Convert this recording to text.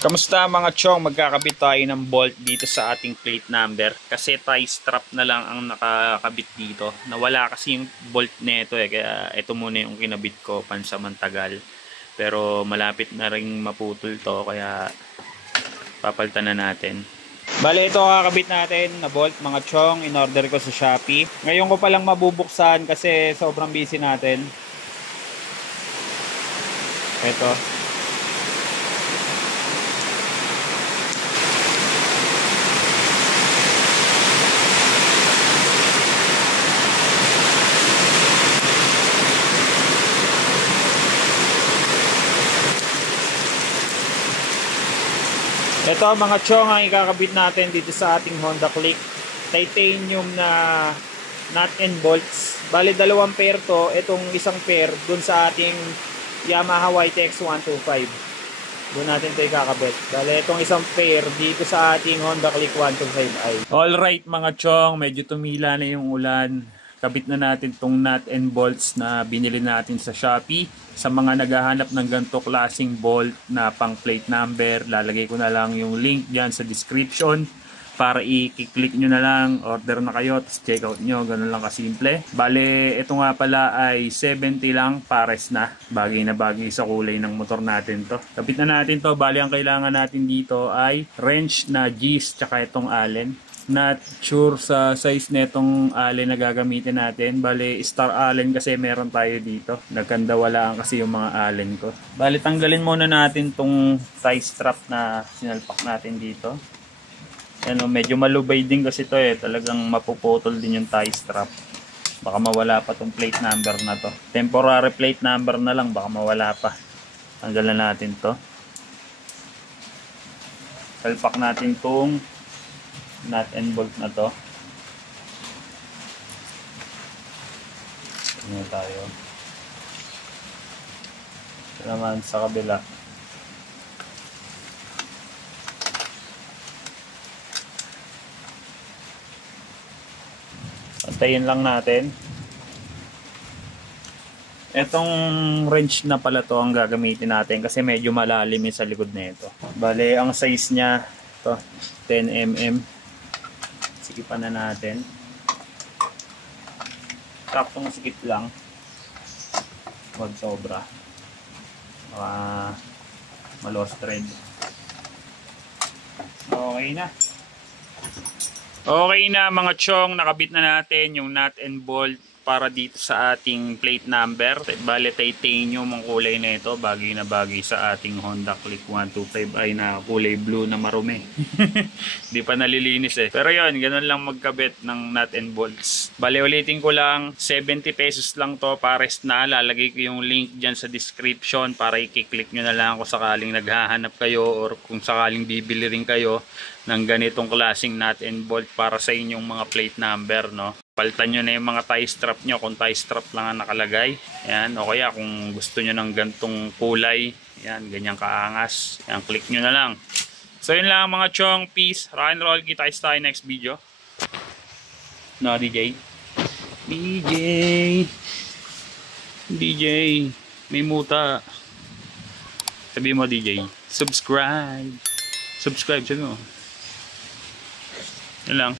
Kamusta mga chong? Magkakabit tayo ng bolt dito sa ating plate number kasi tie strap na lang ang nakakabit dito. Nawala kasi yung bolt nito kaya ito muna yung kinabit ko pansamantagal. Pero malapit na ring maputol to kaya papalitan na natin. Bale, ito kakabit natin na bolt mga chong, in order ko sa Shopee. Ngayon ko palang mabubuksan kasi sobrang busy natin. Ito. Ito mga chong ang ikakabit natin dito sa ating Honda Click. Titanium na nut and bolts. Bali dalawang pair to. Itong isang pair dun sa ating Yamaha YTX 125. Doon natin ito ikakabit. Bali itong isang pair dito sa ating Honda Click 125i. Alright mga chong, medyo tumila na yung ulan. Kabit na natin tong nut and bolts na binili natin sa Shopee. Sa mga naghahanap ng ganito klaseng bolt na pang plate number, lalagay ko na lang yung link dyan sa description para i-click nyo na lang, order na kayo, tapos check out nyo, ganun lang kasimple. Bale, ito nga pala ay 70 lang, pares na. Bagay na bagay sa kulay ng motor natin to. Kabit na natin to, bale ang kailangan natin dito ay wrench na G's tsaka itong Allen. Not sure sa size netong allen na gagamitin natin. Bale, star allen kasi meron tayo dito. Nagkandawalaan kasi yung mga allen ko. Bale, tanggalin muna natin tong tie strap na sinalpak natin dito. Ano, medyo malubay din kasi to Talagang mapuputol din yung tie strap. Baka mawala pa tong plate number na to. Temporary plate number na lang, baka mawala pa. Tanggalan natin to. Salpak natin tong nut and bolt na to. Tingnan tayo. Ito naman sa kabila. Pantayin lang natin. Etong wrench na pala to ang gagamitin natin kasi medyo malalim sa likod nito. Bale, ang size niya to 10 mm. Sikipan na natin. Saktong sikip lang. Huwag sobra. Baka ma-lost thread. Okay na. Okay na mga chong. Nakabit na natin yung nut and bolt para dito sa ating plate number. Bale, titanium ang kulay na ito. Bagay na bagay sa ating Honda Click 125i na kulay blue na marumi. Di pa nalilinis Pero yon, ganun lang magkabit ng nut and bolts. Bale, ulitin ko lang, 70 pesos lang to, pares na. Lalagay ko yung link dyan sa description para i-click nyo na lang kung sakaling naghahanap kayo or kung sakaling bibili rin kayo ng ganitong klaseng nut and bolt para sa inyong mga plate number, no? Palitan nyo na yung mga tie strap nyo kung tie strap lang ang nakalagay. Yan, o kaya kung gusto nyo ng gantong kulay, yan, ganyang kaangas. Yan, click nyo na lang. So yun lang mga chong, peace, rock and roll, kita tayo next video. No, DJ? DJ, may muta. Sabi mo DJ, subscribe, sabi mo. Yun lang.